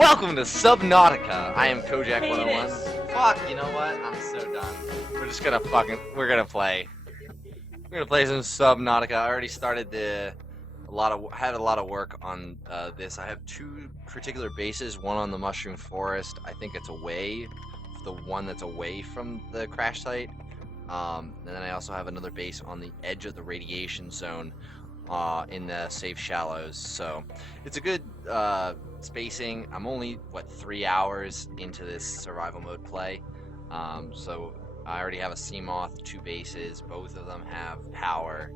Welcome to Subnautica. I am Kojak101. Fuck, you know what? I'm so done. We're just gonna we're gonna play. We're gonna play some Subnautica. I already started had a lot of work on this. I have two particular bases. One on the Mushroom Forest. I think it's away, the one that's away from the crash site. And then I also have another base on the edge of the radiation zone, in the safe shallows. So it's a good spacing. I'm only 3 hours into this survival mode play. So I already have a Seamoth, two bases. Both of them have power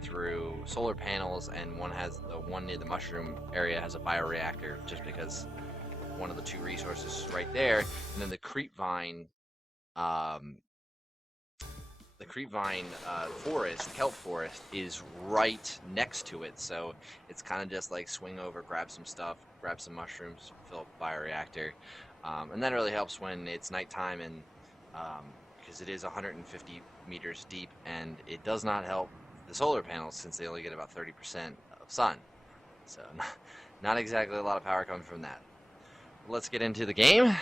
through solar panels, and the one near the mushroom area has a bioreactor, just because one of the two resources is right there. And then the creepvine forest, kelp forest, is right next to it, so it's kind of just like swing over, grab some stuff, grab some mushrooms, fill up a bioreactor, and that really helps when it's nighttime, and because it is 150 meters deep, and it does not help the solar panels since they only get about 30% of sun, so not exactly a lot of power coming from that. Let's get into the game.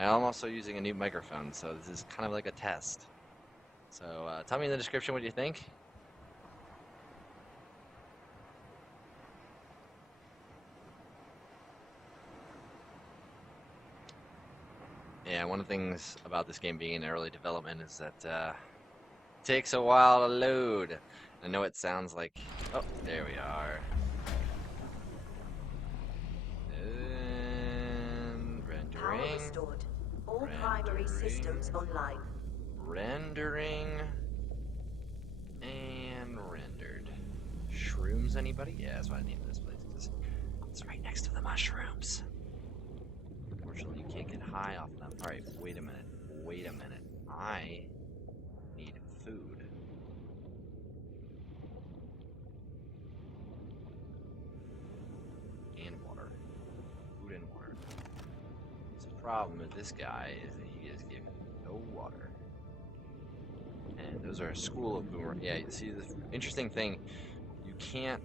I'm also using a new microphone, so this is kind of like a test. So tell me in the description what you think. Yeah, one of the things about this game being in early development is that it takes a while to load. I know it sounds like... Oh, there we are. And Power rendering. restored. All primary systems online. Rendering. And rendered. Shrooms, anybody? Yeah, that's what I named this place. It's right next to the mushrooms. Unfortunately, you can't get high off them. Alright, wait a minute. I need food. And water. Food and water. So the problem with this guy is that he is giving no water. And those are a school of boomerang. Yeah, you see this interesting thing. You can't...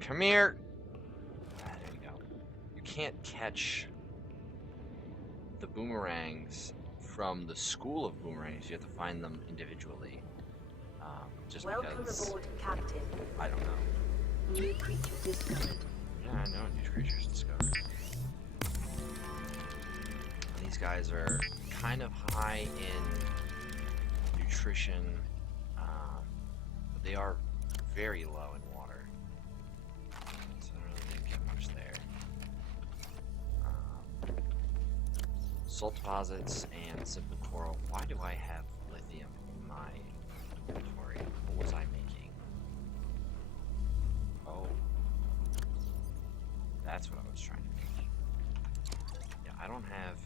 Come here! There you go. You can't catch the boomerangs from the school of boomerangs. You have to find them individually. Just Welcome because... aboard, Captain. I don't know. New creature discovered. Yeah, I know. New creatures discovered. These guys are kind of high in nutrition, but they are very low in water, so I don't really get much there. Salt deposits and simple coral. Why do I have lithium in my inventory? What was I making? Oh, that's what I was trying to make. Yeah, I don't have...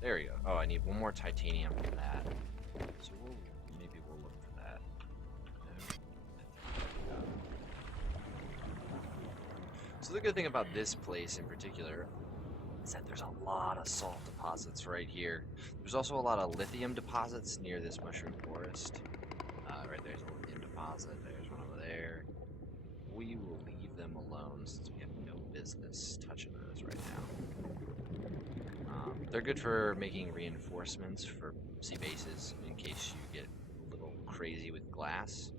There we go. Oh, I need one more titanium for that. So maybe we'll look for that. So the good thing about this place in particular is that there's a lot of salt deposits right here. There's also a lot of lithium deposits near this mushroom forest. Right there's a lithium deposit. There's one over there. We will leave them alone since we have no business touching those right now. They're good for making reinforcements for sea bases in case you get a little crazy with glass,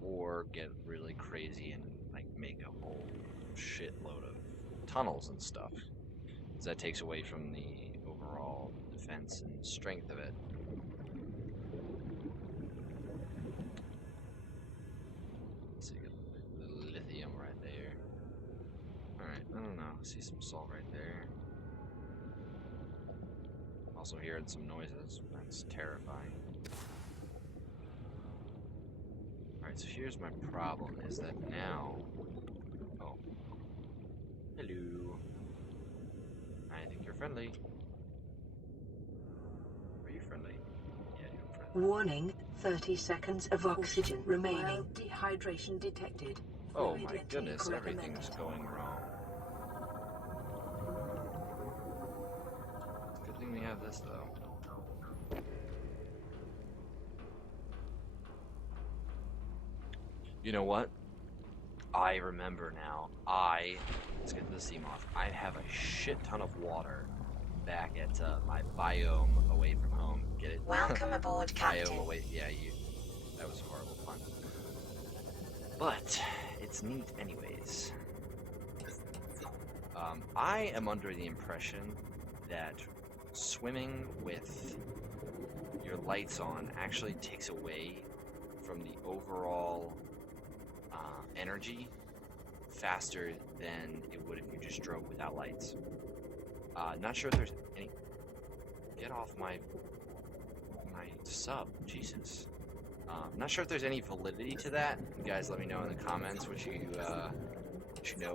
or get really crazy and like make a whole shitload of tunnels and stuff, because that takes away from the overall defense and strength of it. So you get the lithium right there. Alright, I don't know. I see some salt right there. Also hearing some noises. That's terrifying. Alright, so here's my problem, is that now... Oh. Hello. I think you're friendly. Are you friendly? Yeah, you're friendly. Warning, 30 seconds of oxygen remaining. Dehydration detected. Oh my goodness, everything's going wrong. Good thing we have this, though. You know what? I remember now. Let's get to the sea moth. I have a shit ton of water back at my biome away from home. Get it? Welcome aboard, Captain. Biome away. Yeah, that was a horrible pun. But it's neat, anyways. I am under the impression that swimming with your lights on actually takes away from the overall energy faster than it would if you just drove without lights. Not sure if there's any... Get off my sub, Jesus. Not sure if there's any validity to that. You guys let me know in the comments what you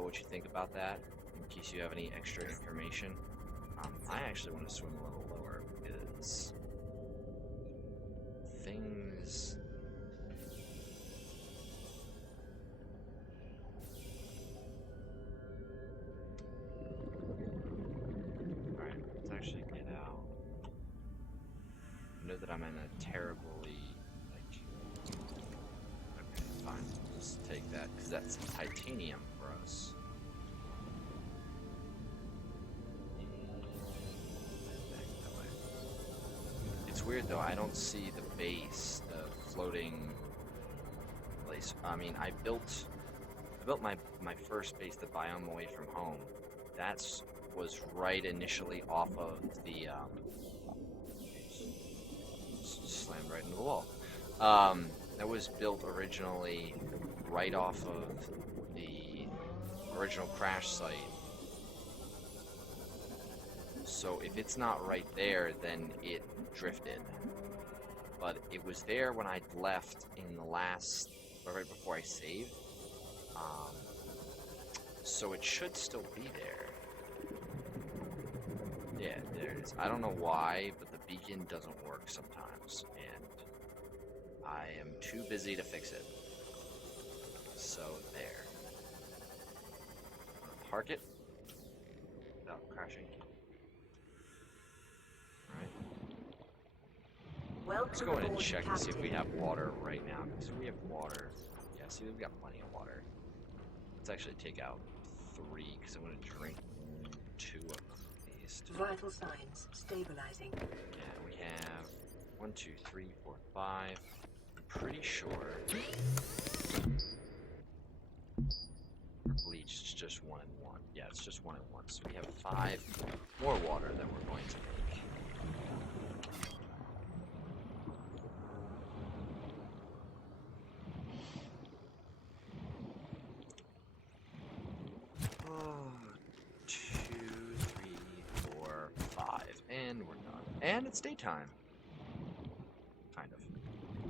what you think about that, in case you have any extra information. I actually want to swim a little lower because things... Alright, let's actually get out. I know that I'm in a terribly, okay, fine, just take that, because that's titanium for us. It's weird though, I don't see the base, the floating place. I mean, I built my first base, the biome away from home. Was right initially off of the slammed right into the wall. That was built originally right off of the original crash site. So if it's not right there, then it drifted. But it was there when I left in the last, right before I saved. So it should still be there. Yeah, there it is. I don't know why, but the beacon doesn't work sometimes, and I am too busy to fix it. So there. Park it without crashing. Alright. Let's go in and check and see if we have water right now. Because we have water. Yeah, see, we've got plenty of water. Let's actually take out 3, because I'm going to drink 2 of them at least. Vital signs stabilizing. Yeah, we have 1, 2, 3, 4, 5. I'm pretty sure bleach is just 1 and 1. Yeah, it's just 1 and 1. So we have 5 more water that we're going to make. And we're done. And it's daytime. Kind of.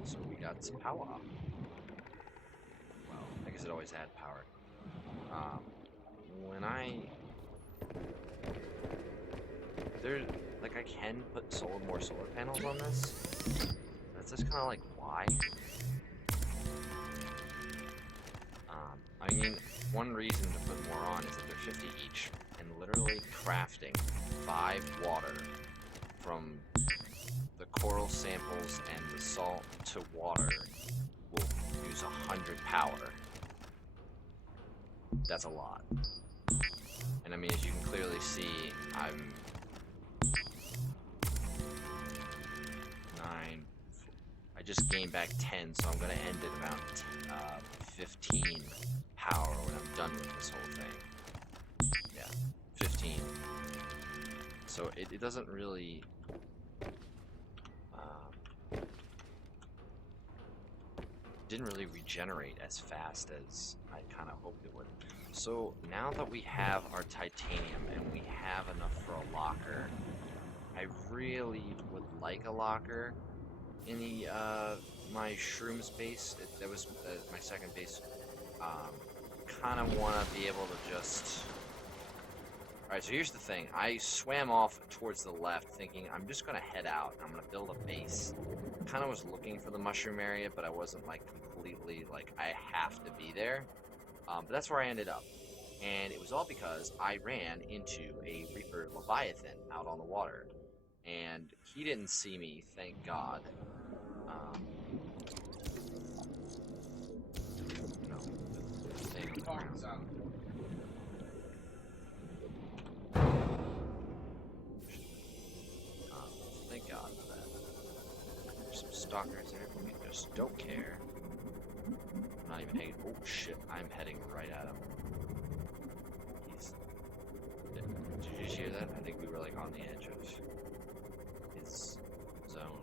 So we got some power. Well, I guess it always had power. When I can put more solar panels on this. That's just kind of like, why? I mean, one reason to put more on is that they're 50 each. And literally crafting 5 water from the coral samples and the salt to water will use 100 power. That's a lot. And I mean, as you can clearly see, I'm 9. I just gained back 10, so I'm gonna end at about 15 power when I'm done with this whole thing. Yeah, 15. So it doesn't really didn't really regenerate as fast as I kind of hoped it would. So now that we have our titanium and we have enough for a locker, I really would like a locker in the my shrooms base. That was my second base. Kind of want to be able to just... Alright, so here's the thing. I swam off towards the left thinking I'm just going to head out and I'm going to build a base. Kind of was looking for the mushroom area, but I wasn't like completely like I have to be there. But that's where I ended up. And it was all because I ran into a Reaper Leviathan out on the water. And he didn't see me, thank God. No, the thing ground. Thank God for that. There's some stalkers there. We just don't care. I'm not even hanging. Oh shit! I'm heading right at him. Did you just hear that? I think we were like on the edge of his zone.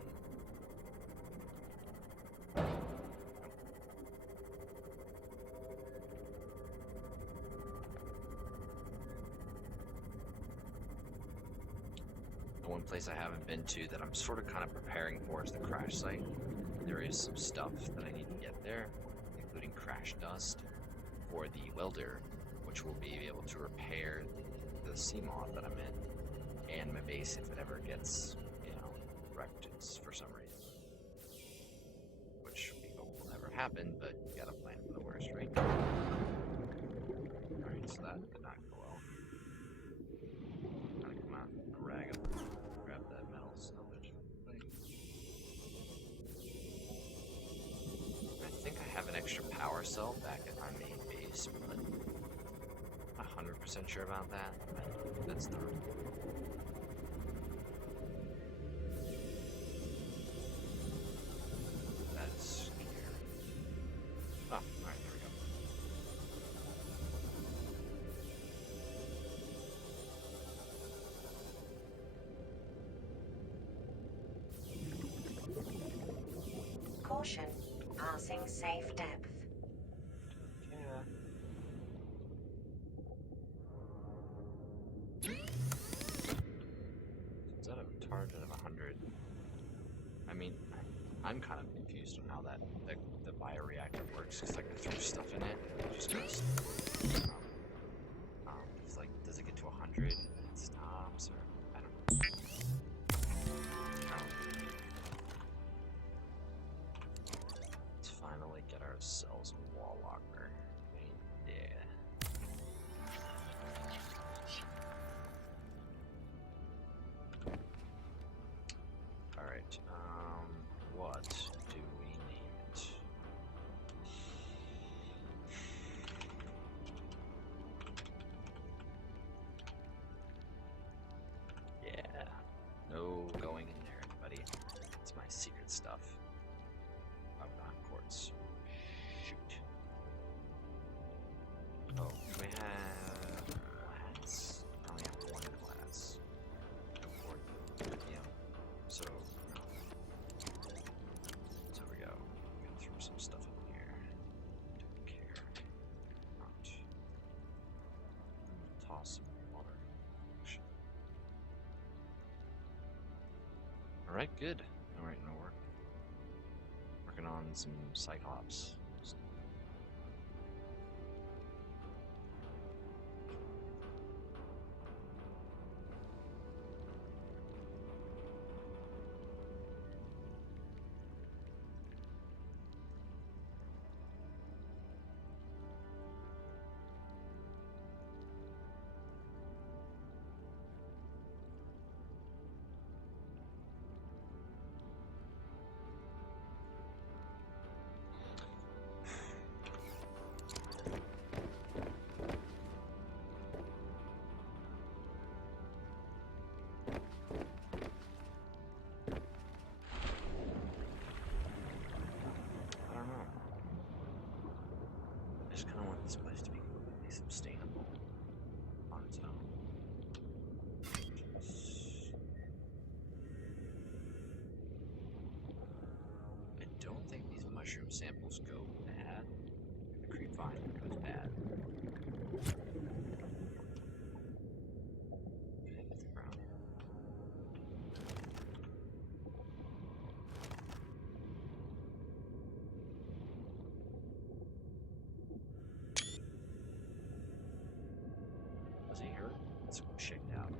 The one place I haven't been to that I'm sort of kind of preparing for is the crash site. There is some stuff that I need to get there, including crash dust for the welder, which will be able to repair the Seamoth that I'm in, and my base if it ever gets, wrecked for some reason. Which we hope will never happen, but you gotta plan for the worst, right? Alright, so that did not go well. Gotta come out and rag him. Grab that metal salvage thing. I think I have an extra power cell back at my main base, but I'm not 100% sure about that. That's the That's scary. Oh, alright, there we go. Caution, passing safe depth. Yeah. Instead of a target of 100. I mean, I'm kind of confused on how the bioreactor works, because like I threw stuff in it, and it just goes. It's like, does it get to 100 and then it stops, or I don't know. Let's finally get ourselves a wall locker. Yeah. Alright, what do we name it? Yeah. No going in there, buddy. It's my secret stuff. Oh, not quartz. Shoot. Oh, we have glass. I only have one glass. No quartz. Yeah. So there we go. I'm gonna throw some stuff in here. Don't care. Not. Toss some water. Alright, good. Alright, no work. Working on some Cyclops. This place to be completely sustainable on its own. I don't think these mushroom samples go bad. The creep vine goes bad. Hit the ground. Was he hurt? Let's go check it out.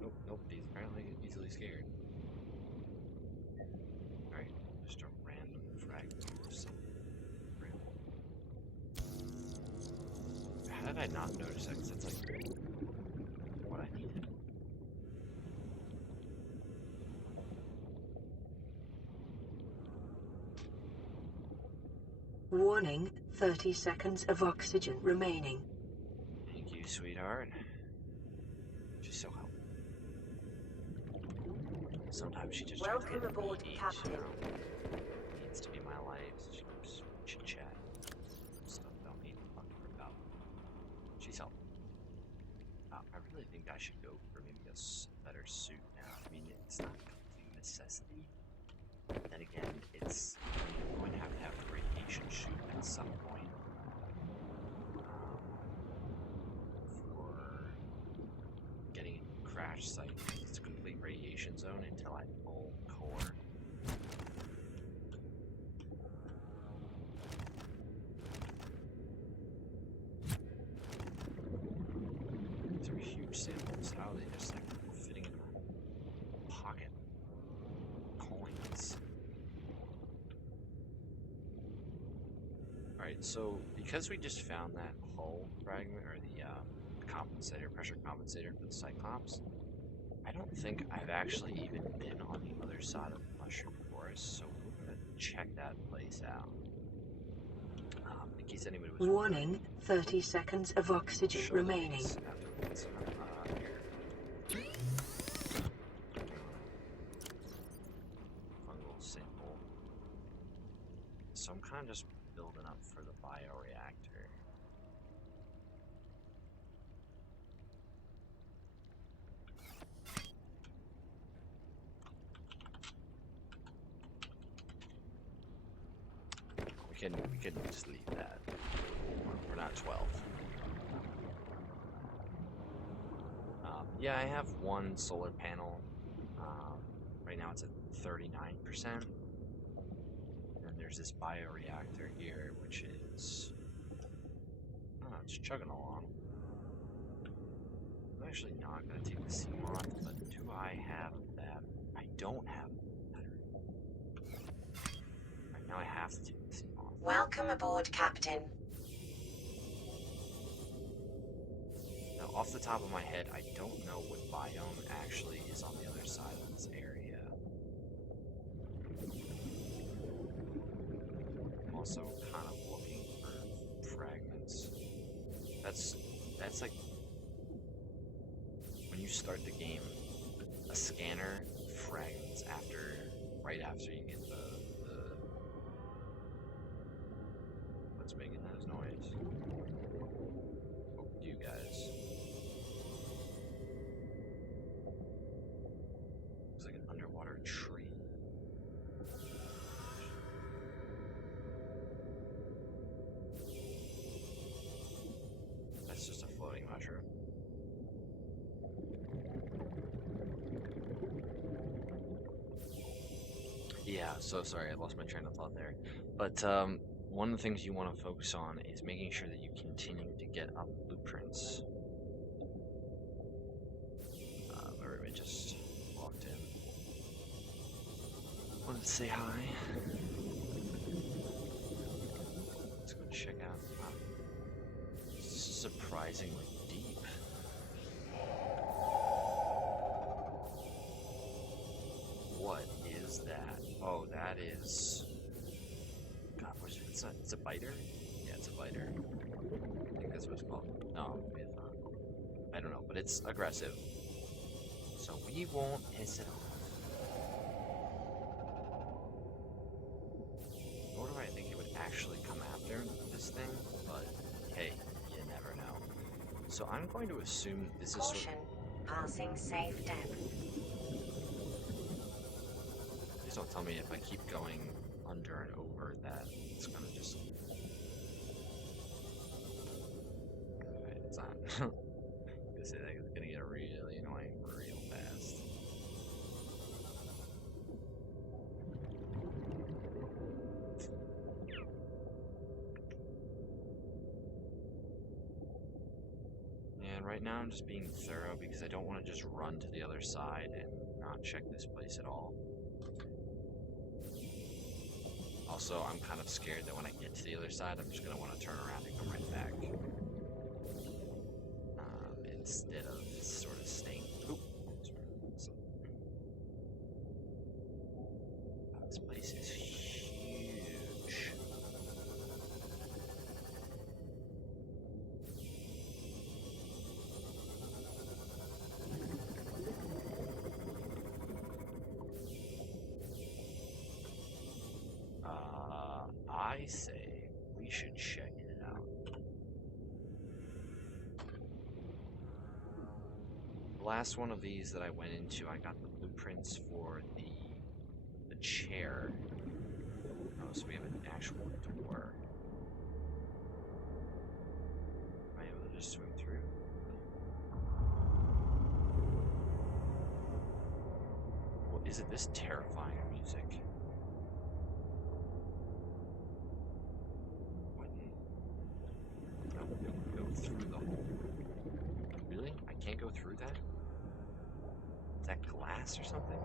Nope, nope, he's apparently easily scared. Alright, just a random fragment of something. How did I not notice that? Because it's like what I needed. Warning, 30 seconds of oxygen remaining. Thank you, sweetheart. She's so helpful. Sometimes she just tries to Welcome get aboard, me, Captain. you know? Needs to be my life. She keeps chit-chat. Stuff I don't need to fucking worry about. She's helpful. I really think I should go for maybe a better suit now. I mean, it's not a complete necessity. Then again, it's going to have the radiation shoot at some point. For getting a crash site, it's a complete radiation zone until I pull core. These are huge samples. How are they just like fitting in my pocket? Coins. Alright, so because we just found that hull fragment, or the compensator, pressure compensator for the Cyclops, I don't think I've actually even been on the other side of the Mushroom Forest, so we're gonna check that place out. In case anybody was Warning, 30 seconds of oxygen remaining. Fungal sample. So I'm kind of just building up for the bioreactor. We can just leave that. We're not 12. Yeah, I have one solar panel. Right now it's at 39%. And there's this bioreactor here, which is... oh, it's chugging along. I'm actually not going to take the CMOD, but do I have that? I don't have that. Right now I have to take the CMOD. Welcome aboard, Captain. Now, off the top of my head, I don't know what biome actually is on the other side of this area. I'm also kind of looking for fragments. That's like when you start the game, a scanner fragments right after you get the what's making those noise? Oh, you guys. It's like an underwater tree. That's just a floating mushroom. Yeah, so sorry, I lost my train of thought there. But one of the things you want to focus on is making sure that you continue to get up blueprints. Everybody just walked in. Wanted to say hi. Let's go check out. Wow. This is surprisingly deep. What is that? Oh, that is... God, what's it? It's a biter? Yeah, it's a biter. I think that's what it's called. No, maybe it's not. I don't know, but it's aggressive. So we won't piss it off. Nor do I think it would actually come after this thing, but hey, you never know. So I'm going to assume that this is Caution, passing safe depth. Please don't tell me if I keep going under and over that it's gonna just... Alright, it's on. I'm gonna say that it's gonna get really annoying real fast. And right now I'm just being thorough because I don't want to just run to the other side and not check this place at all. Also, I'm kind of scared that when I get to the other side, I'm just going to want to turn around and come right back. Instead of sort of staying... Oop. This place is huge. I say we should check it out. The last one of these that I went into, I got the blueprints for the chair. Oh, so we have an actual door. Am I able to just swim through? Well, is it this terrifying music? Go through the hole. Really? I can't go through that? Is that glass or something?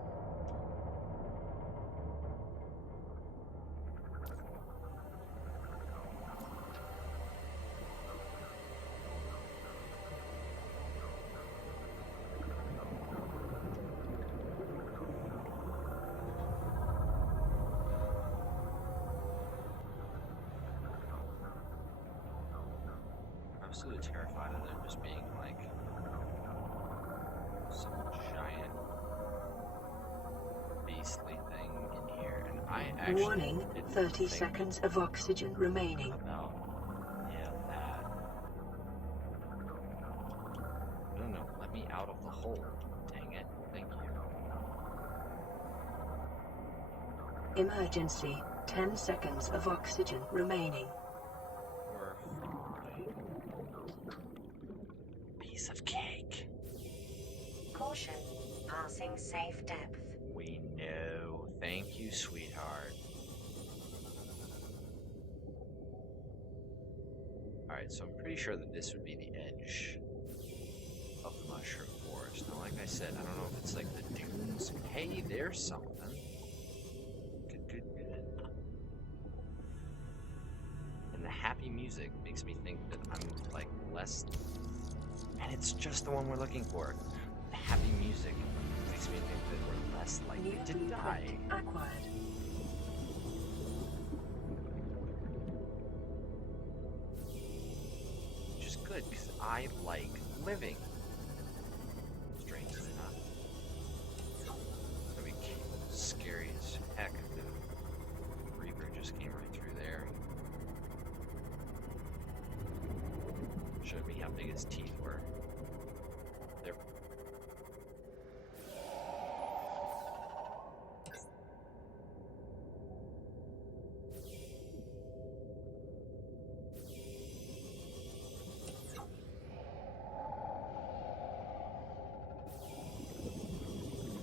I'm absolutely terrified of there just being like some giant beastly thing in here, and I actually Warning, didn't 30 think seconds of oxygen remaining. about that. No, let me out of the hole. Dang it. Thank you. Emergency, 10 seconds of oxygen remaining. We're fine. Piece of cake. Caution. Passing safe depth. We know. Thank you, sweetheart. Alright, so I'm pretty sure that this would be the edge of the mushroom forest. Now, like I said, I don't know if it's like the dunes. Hey, there's something. Good. And the happy music makes me think that I'm like less. And it's just the one we're looking for. The happy music makes me think that we're less likely New to blueprint die. acquired. Which is good, because I like living. Strangely enough. That'd be scary as heck if the Reaper just came right through there. Showed me how big his teeth were. They're...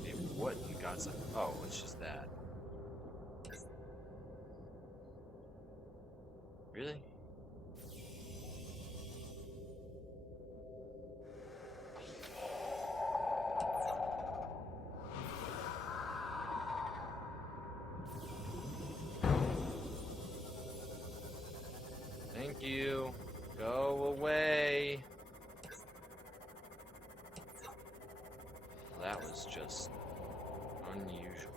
Hey, what in God's... Oh, it's just that. Really? Thank you. Go away. That was just unusual.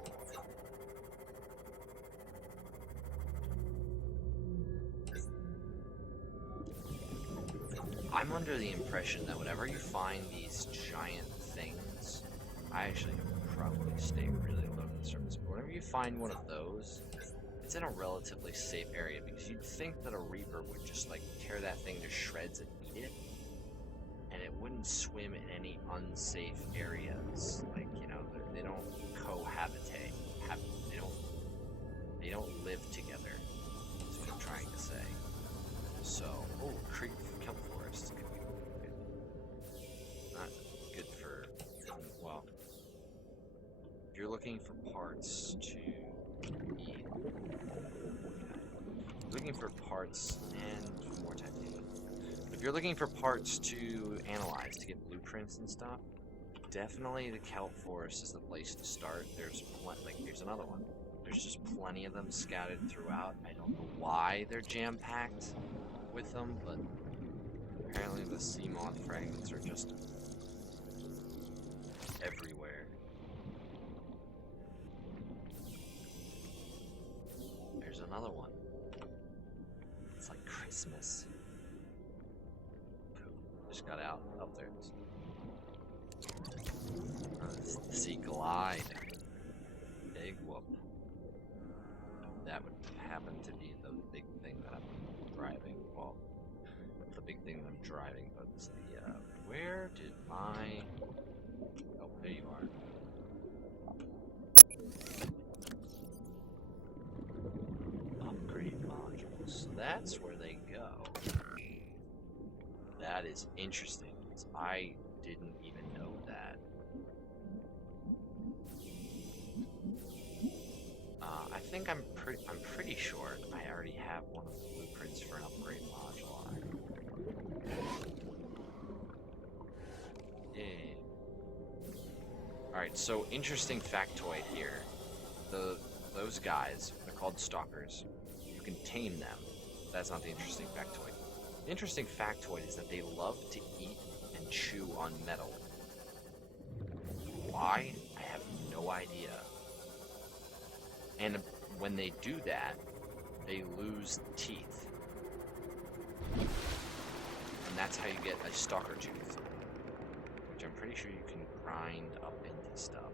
I'm under the impression that whenever you find these giant things, I actually probably stay really low on the surface, but whenever you find one of those, it's in a relatively safe area, because you'd think that a Reaper would just like tear that thing to shreds and eat it, and it wouldn't swim in any unsafe areas. Like, you know, they don't cohabitate. They don't live together. That's what I'm trying to say. So, oh, creek kelp forest. Good. Not good for, well, if you're looking for parts to eat. Looking for parts and more titanium. If you're looking for parts to analyze, to get blueprints and stuff, definitely the kelp forest is the place to start. There's here's another one. There's just plenty of them scattered throughout. I don't know why they're jam-packed with them, but apparently the sea moth fragments are just everywhere. There's another one. It's like Christmas. Cool. Just got out. Up there it is. The sea glide. Big whoop. That would happen to be the big driving, but it's the, where did my... Oh, there you are. Upgrade modules. So that's where they go. That is interesting. I didn't even know that. I think I'm pretty sure I already have one of the blueprints for an upgrade module on it. Yeah. Alright, so interesting factoid here. Those guys, they're called stalkers. You can tame them. That's not the interesting factoid. The interesting factoid is that they love to eat and chew on metal. Why? I have no idea. And when they do that, they lose teeth. And that's how you get a stalker tooth, which I'm pretty sure you can grind up into stuff.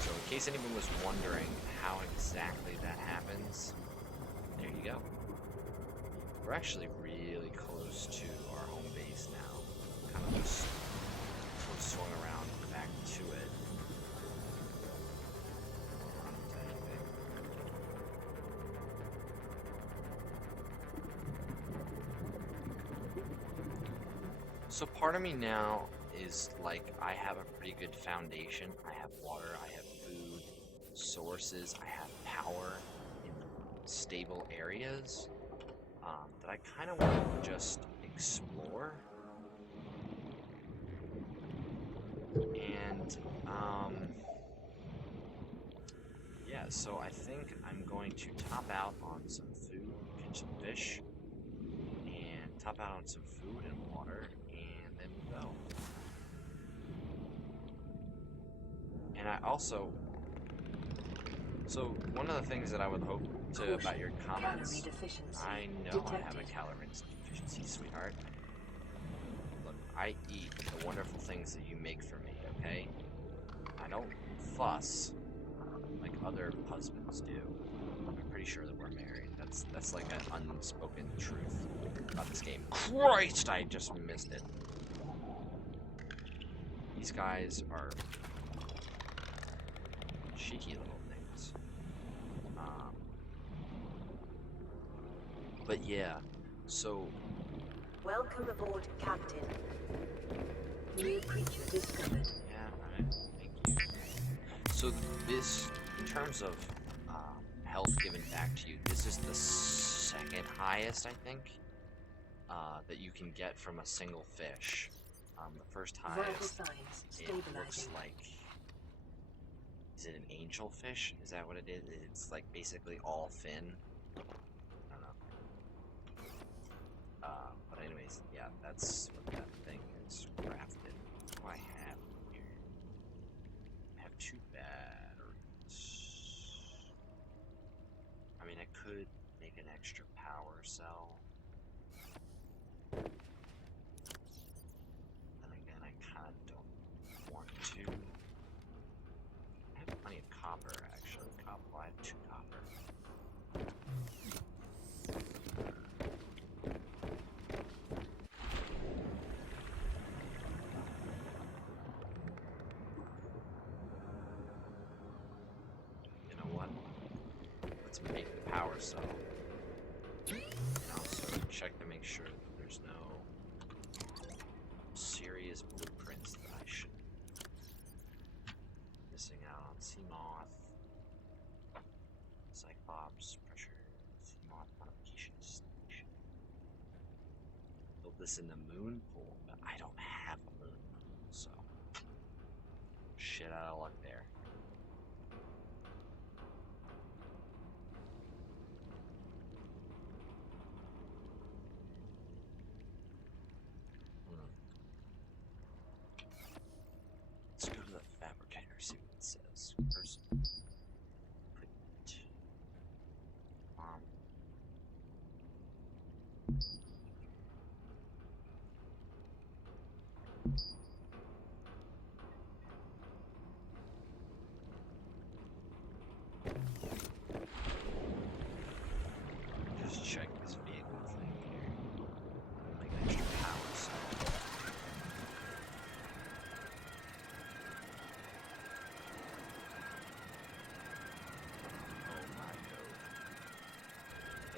So in case anyone was wondering how exactly that happens, there you go. We're actually really close to our home base now. Kind of just swung around back to it. So part of me now is like, I have a pretty good foundation. I have water, I have food, sources, I have power in stable areas that I kind of want to just explore. And yeah, so I think I'm going to top out on some food, catch some fish, and top out on some food and water, and then we'll go. And I also, so one of the things that I would hope to about your comments, I know I have a calorie deficiency, sweetheart. Look, I eat the wonderful things that you make for me, okay? I don't fuss like other husbands do. I'm pretty sure that we're married. That's like an unspoken truth about this game. Christ, I just missed it. These guys are cheeky little things. But yeah, so... Welcome aboard, Captain. New creature discovered. Yeah, alright, thank you. So this, in terms of health given back to you, this is the second highest, I think, that you can get from a single fish. The first highest, it looks like... Is it an angelfish? Is that what it is? It's like basically all fin. I don't know. But anyways, yeah, that's what that thing is crafted. What do I have here? I have 2 batteries. I mean, I could make an extra power cell. Then again, I kind of don't want to. I have plenty of copper, actually. I have 2 copper. You know what? Let's make the power cell. And also check to make sure that there's no serious blueprints that I should missing out on. Seamoth, Cyclops, pressure, Seamoth modification station. Build this in the moon pool, but I don't have a moon pool, so shit out of luck there. Let's go to the fabricator, see what it says. First,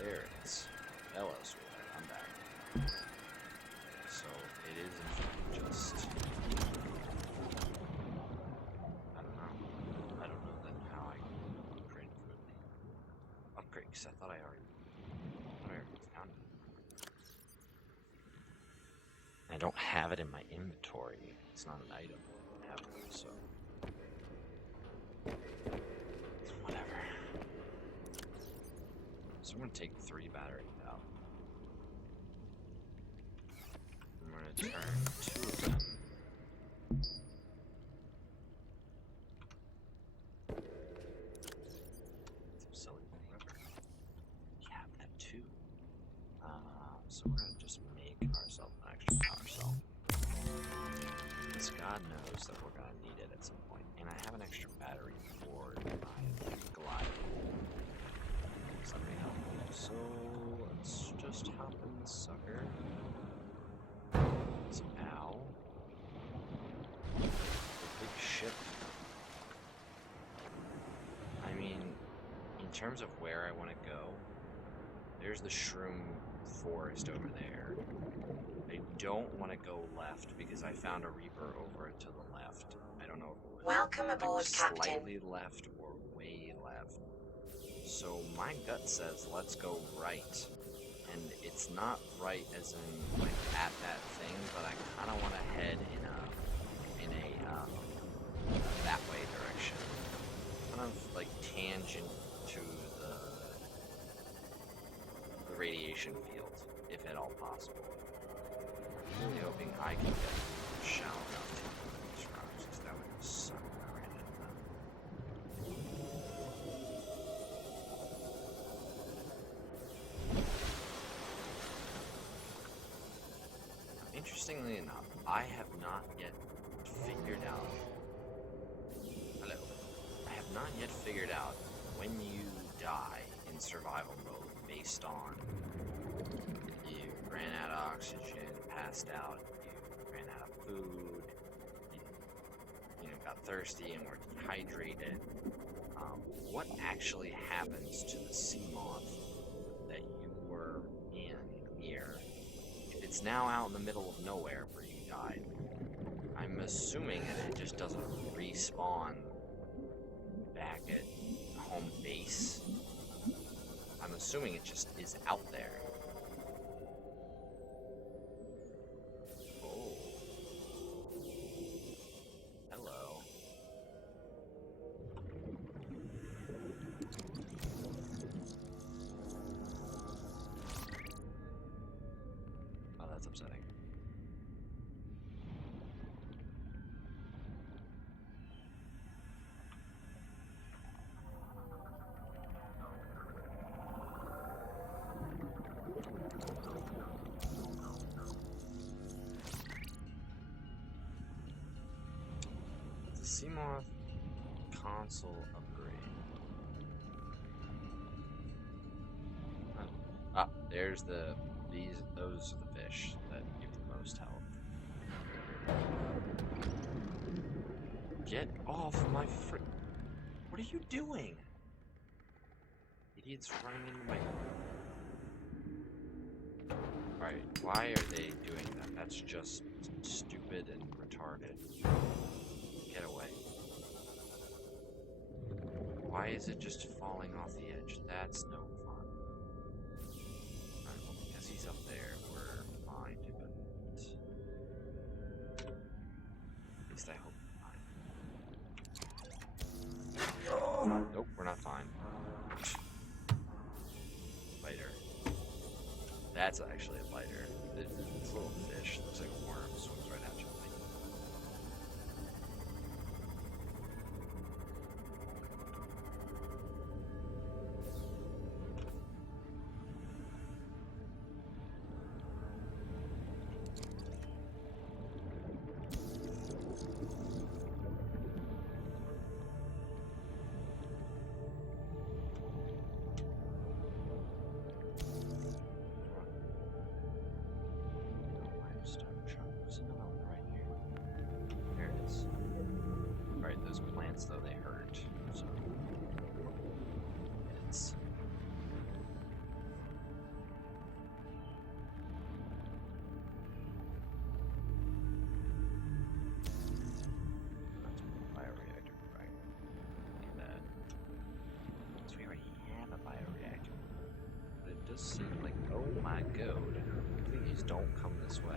There it is. Hello, sweetheart. I'm back. So it is in fact just. I don't know. I don't know then how I upgrade for the upgrade because I thought I already found it. I don't have it in my inventory. It's not an item. I have it, so whatever. So I'm gonna take 3 batteries out. I'm gonna turn 2 of them. Some silly whatever. Yeah, I have 2. So we're gonna just make ourselves an extra power cell. Because God knows that we're gonna need it at some point. And I have an extra battery for my glide. So let me help you. So let's just hop in the sucker. So ow. Big ship. I mean, in terms of where I want to go, there's the shroom forest over there. I don't want to go left because I found a Reaper over to the left. I don't know if it was Welcome aboard, Captain. slightly left or way left. So my gut says let's go right. And it's not right as in like at that thing, but I kind of want to head in a that way direction. Kind of like tangent to the radiation field, if at all possible. I'm really hoping I can get shallow enough to these rocks, because that would suck if I ran into them. Interestingly enough, I have not yet figured out. Hello. I have not yet figured out when you die in survival mode based on you ran out of oxygen, passed out, you ran out of food, you got thirsty and were dehydrated. What actually happens to the sea moth that you were near? If it's now out in the middle of nowhere where you died, I'm assuming that it just doesn't respawn back at home base. I'm assuming it just is out there. Oh. Hello. Oh, that's upsetting. The Seamoth console upgrade. Ah, there's those are the fish that give the most health. Get off my What are you doing? Idiot's running into my... Alright, why are they doing that? That's just stupid and retarded. Get away. Why is it just falling off the edge? That's no fun. Alright, well, because he's up there, we're fine, but... At least I hope we're fine. Nope, we're not fine. Biter. That's actually a biter. This little fish looks like a worm, swims right at you. Limestone chunk. does seem like, oh my god, please don't come this way.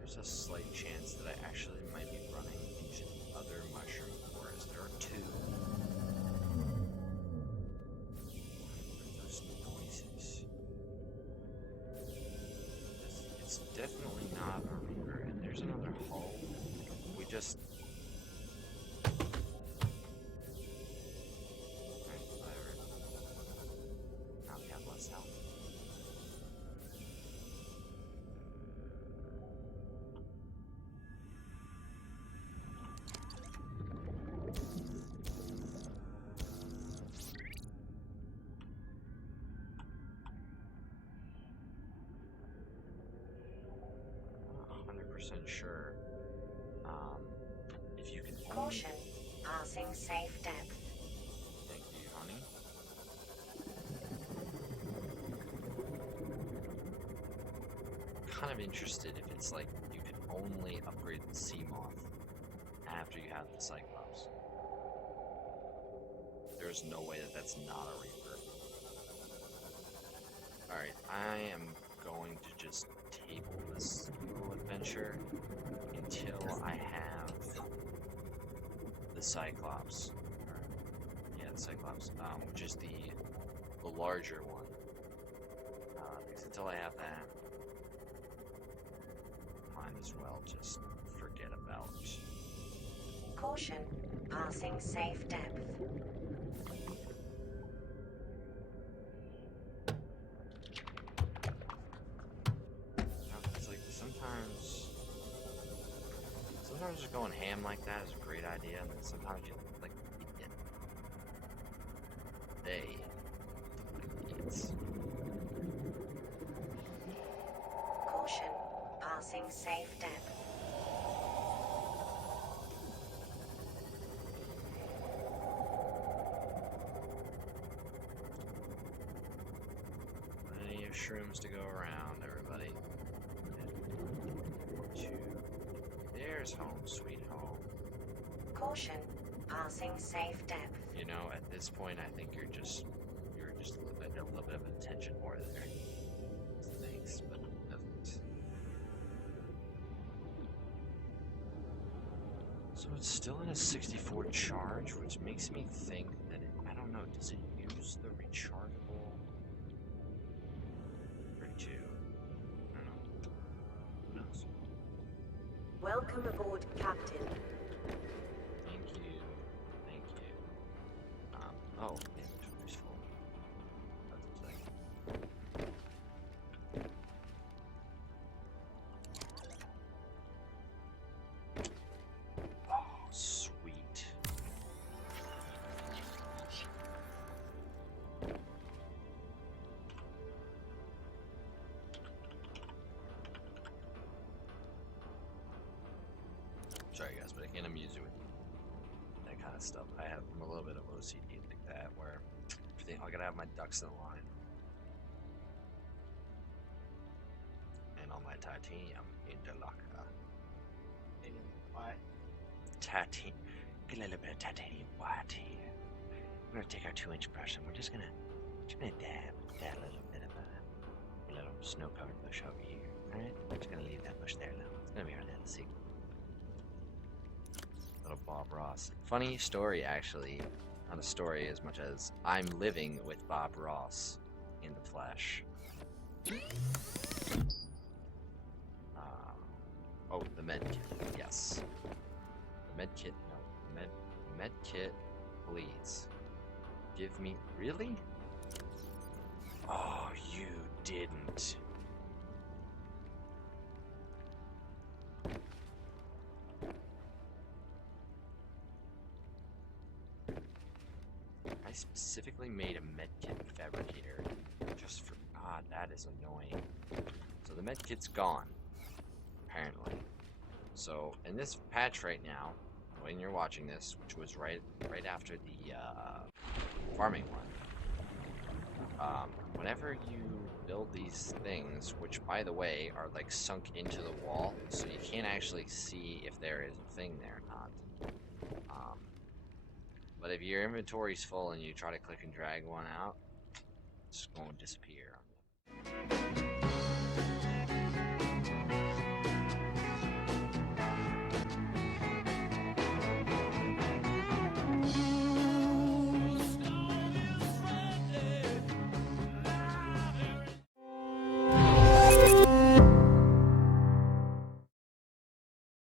There's a slight chance that I actually might be running into the other mushroom forest. There are two. Those noises. It's definitely not a reaper, and there's another hull. We just... Alright, whatever. Now we have less health. 100% sure. If you can only... Caution, passing safe depth. Thank you, honey. Kind of interested if it's like you can only upgrade the sea moth after you have the Cyclops. There's no way that that's not a Reaper. Alright, I am going to just table this little adventure until I have the Cyclops. Or, yeah, the Cyclops, which is the larger one. Because until I have that, might as well just forget about. Caution, passing safe depth. It's like sometimes just going ham like that is a great idea, and then sometimes you like idiot. They like idiots. Caution, passing safe depth. Plenty of shrooms to go around, everybody. There's home, sweet home. Caution, passing safe depth. You know, at this point, I think you're just a little bit of attention more there. Thanks, but it doesn't. So it's still in a 64 charge, which makes me think that I don't know, does it use the rechargeable 32? I don't know. Who knows? Welcome aboard, Captain. Thank you. Thank you. Oh, inventory's full. That's a second. Oh, sweet. Sorry guys, but I can't amuse you with that kind of stuff. I have a little bit of OCD like that, where I gotta have my ducks in a line. And on my titanium interlocker. What? Titanium. Get a little bit of titanium white here. We're gonna take our 2-inch brush and we're just gonna dab a little bit of a little snow-covered bush over here. Alright? We're just gonna leave that bush there now. It's gonna be our little secret. Little Bob Ross. Funny story, actually. Not a story as much as I'm living with Bob Ross in the flesh. Oh, the med kit. Yes. The med kit. No. Med kit, please. Give me. Really? Oh, you didn't. I specifically made a medkit fabricator just for God, that is annoying. So the medkit's gone, apparently. So in this patch right now, when you're watching this, which was right after the farming one, whenever you build these things, which by the way are like sunk into the wall, so you can't actually see if there is a thing there or not. But if your inventory's full and you try to click and drag one out, it's going to disappear on you.